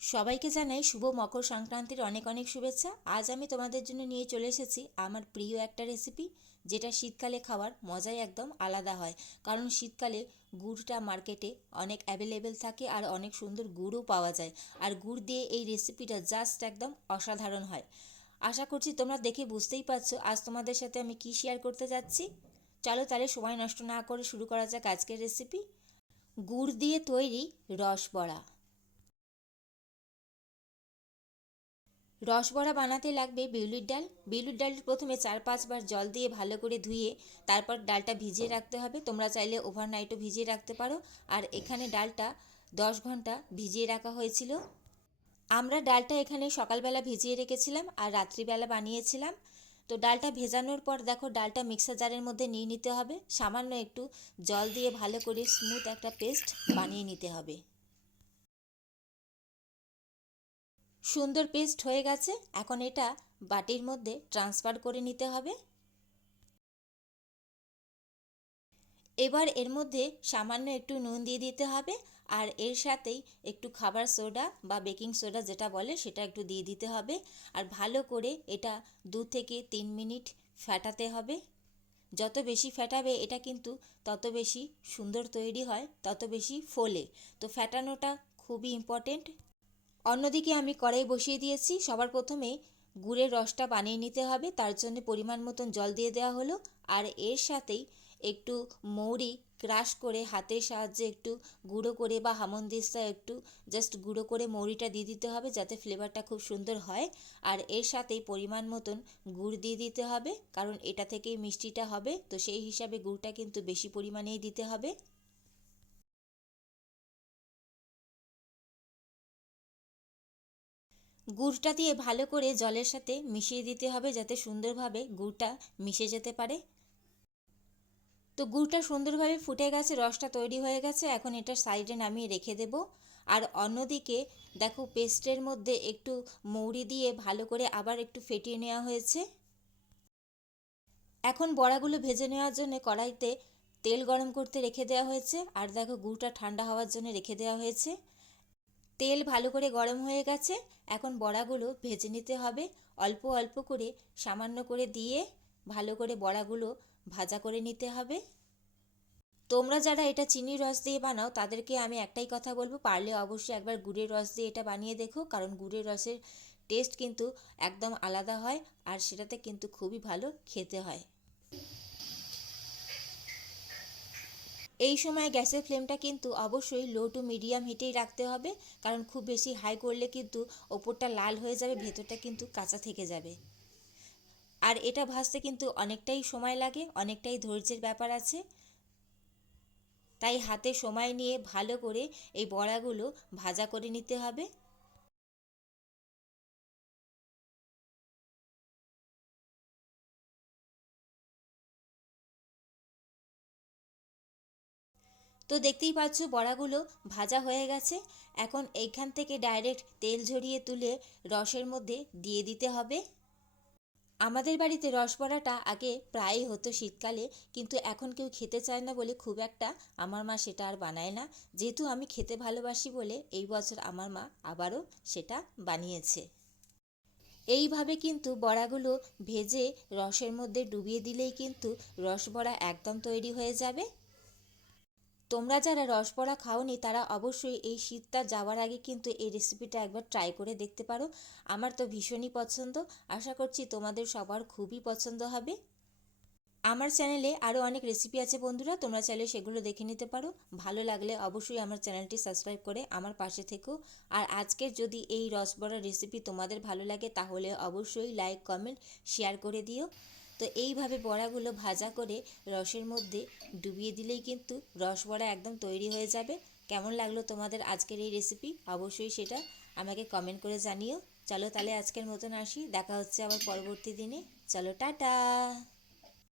সবাইকে জানাই শুভ মকর সংক্রান্তির অনেক অনেক শুভেচ্ছা। আজ আমি তোমাদের জন্য নিয়ে চলে এসেছি আমার প্রিয় একটা রেসিপি, যেটা শীতকালে খাওয়ার মজাই একদম আলাদা হয়। কারণ শীতকালে গুড়টা মার্কেটে অনেক অ্যাভেলেবেল থাকে আর অনেক সুন্দর গুড়ও পাওয়া যায়। আর গুড় দিয়ে এই রেসিপিটা জাস্ট একদম অসাধারণ হয়। আশা করছি তোমরা দেখে বুঝতেই পারছো আজ তোমাদের সাথে আমি কি শেয়ার করতে যাচ্ছি। চলো তাহলে সময় নষ্ট না করে শুরু করা যাক আজকের রেসিপি। গুড় দিয়ে তৈরি রসবড়া। রসবড়া বানাতে লাগবে বিউলির ডাল। বিউলির ডালটা প্রথমে 4-5 বার জল দিয়ে ভালো করে ধুয়ে তারপর ডালটা ভিজিয়ে রাখতে হবে। তোমরা চাইলে ওভারনাইটও ভিজিয়ে রাখতে পারো। আর এখানে ডালটা 10 ঘন্টা ভিজিয়ে রাখা হয়েছিল। আমরা ডালটা এখানে সকালবেলা ভিজিয়ে রেখেছিলাম আর রাত্রিবেলা বানিয়েছিলাম। তো ডালটা ভেজানোর পর দেখো ডালটা মিক্সার জারের মধ্যে নিয়ে নিতে হবে। সামান্য একটু জল দিয়ে ভালো করে স্মুথ একটা পেস্ট বানিয়ে নিতে হবে। সুন্দর পেস্ট হয়ে গেছে। এখন এটা বাটির মধ্যে ট্রান্সফার করে নিতে হবে। এবার এর মধ্যে সামান্য একটু নুন দিয়ে দিতে হবে। আর এর সাথেই একটু খাবার সোডা বা বেকিং সোডা যেটা বলে সেটা একটু দিয়ে দিতে হবে। আর ভালো করে এটা 2 থেকে 3 মিনিট ফেটাতে হবে। যত বেশি ফেটাবে এটা কিন্তু তত বেশি সুন্দর তৈরি হয়, তত বেশি ফোলে। তো ফেটানোটা খুবই ইম্পর্টেন্ট। অন্যদিকে আমি কড়াই বসিয়ে দিয়েছি। সবার প্রথমে গুড়ের রসটা বানিয়ে নিতে হবে, তার জন্য পরিমাণ মতন জল দিয়ে দেওয়া হলো। আর এর সাথেই একটু মৌরি ক্রাশ করে হাতের সাহায্যে একটু গুঁড়ো করে বা হামনদিস্তা একটু জাস্ট গুঁড়ো করে মৌরিটা দিয়ে দিতে হবে, যাতে ফ্লেভারটা খুব সুন্দর হয়। আর এর সাথেই পরিমাণ মতন গুড় দিয়ে দিতে হবে, কারণ এটা থেকেই মিষ্টিটা হবে, তো সেই হিসাবে গুড়টা কিন্তু বেশি পরিমাণেই দিতে হবে। গুড়টা দিয়ে ভালো করে জলের সাথে মিশিয়ে দিতে হবে, যাতে সুন্দরভাবে গুড়টা মিশে যেতে পারে। তো গুড়টা সুন্দরভাবে ফুটে গেছে, রসটা তৈরি হয়ে গেছে। এখন এটা সাইডে নামিয়ে রেখে দেব। আর অন্যদিকে দেখো পেস্টের মধ্যে একটু মৌরি দিয়ে ভালো করে আবার একটু ফেটিয়ে নেওয়া হয়েছে। এখন বড়াগুলো ভেজে নেওয়ার জন্য কড়াইতে তেল গরম করতে রেখে দেওয়া হয়েছে। আর দেখো গুড়টা ঠান্ডা হওয়ার জন্য রেখে দেওয়া হয়েছে। তেল ভালো করে গরম হয়ে গেছে। এখন বড়াগুলো ভেজে নিতে হবে। অল্প অল্প করে সামান্য করে দিয়ে ভালো করে বড়াগুলো ভাজা করে নিতে হবে। তোমরা যারা এটা চিনির রস দিয়ে বানাও তাদেরকে আমি একটাই কথা বলবো, পারলে অবশ্যই একবার গুড়ের রস দিয়ে এটা বানিয়ে দেখো, কারণ গুড়ের রসের টেস্ট কিন্তু একদম আলাদা হয়। আর সেটাতে কিন্তু খুবই ভালো খেতে হয়। এই সময় গ্যাসের ফ্লেমটা কিন্তু অবশ্যই লো টু মিডিয়াম হিটেই রাখতে হবে, কারণ খুব বেশি হাই করলে কিন্তু ওপরটা লাল হয়ে যাবে, ভেতরটা কিন্তু কাঁচা থেকে যাবে। আর এটা ভাজতে কিন্তু অনেকটাই সময় লাগে, অনেকটাই ধৈর্যের ব্যাপার আছে। তাই হাতে সময় নিয়ে ভালো করে এই বড়াগুলো ভাজা করে নিতে হবে। তো দেখতেই পাচ্ছ বড়াগুলো ভাজা হয়ে গেছে। এখন এইখান থেকে ডাইরেক্ট তেল ঝরিয়ে তুলে রসের মধ্যে দিয়ে দিতে হবে। আমাদের বাড়িতে রসবড়াটা আগে প্রায়ই হতো শীতকালে, কিন্তু এখন কেউ খেতে চায় না বলে খুব একটা আমার মা সেটা আর বানায় না। যেহেতু আমি খেতে ভালোবাসি বলে এই বছর আমার মা আবারও সেটা বানিয়েছে। এইভাবে কিন্তু বড়াগুলো ভেজে রসের মধ্যে ডুবিয়ে দিলেই কিন্তু রসবড়া একদম তৈরি হয়ে যাবে। তোমরা যারা রসবড়া খাওনি তারা অবশ্যই এই শীতটা যাওয়ার আগে কিন্তু এই রেসিপিটা একবার ট্রাই করে দেখতে পারো। আমার তো ভীষণই পছন্দ। আশা করছি তোমাদের সবার খুবই পছন্দ হবে। আমার চ্যানেলে আরও অনেক রেসিপি আছে বন্ধুরা, তোমরা চাইলে সেগুলো দেখে নিতে পারো। ভালো লাগলে অবশ্যই আমার চ্যানেলটি সাবস্ক্রাইব করে আমার পাশে থেকো। আর আজকের যদি এই রসবড়ার রেসিপি তোমাদের ভালো লাগে তাহলে অবশ্যই লাইক কমেন্ট শেয়ার করে দিও। তো এইভাবে বড়াগুলো ভাজা করে রসের মধ্যে ডুবিয়ে দিলেই কিন্তু রসবড়া একদম তৈরি হয়ে যাবে। কেমন লাগলো তোমাদের আজকের এই রেসিপি অবশ্যই সেটা আমাকে কমেন্ট করে জানিও। চলো তাহলে আজকের মতন আসি, দেখা হচ্ছে আবার পরবর্তী দিনে। চলো টাটা।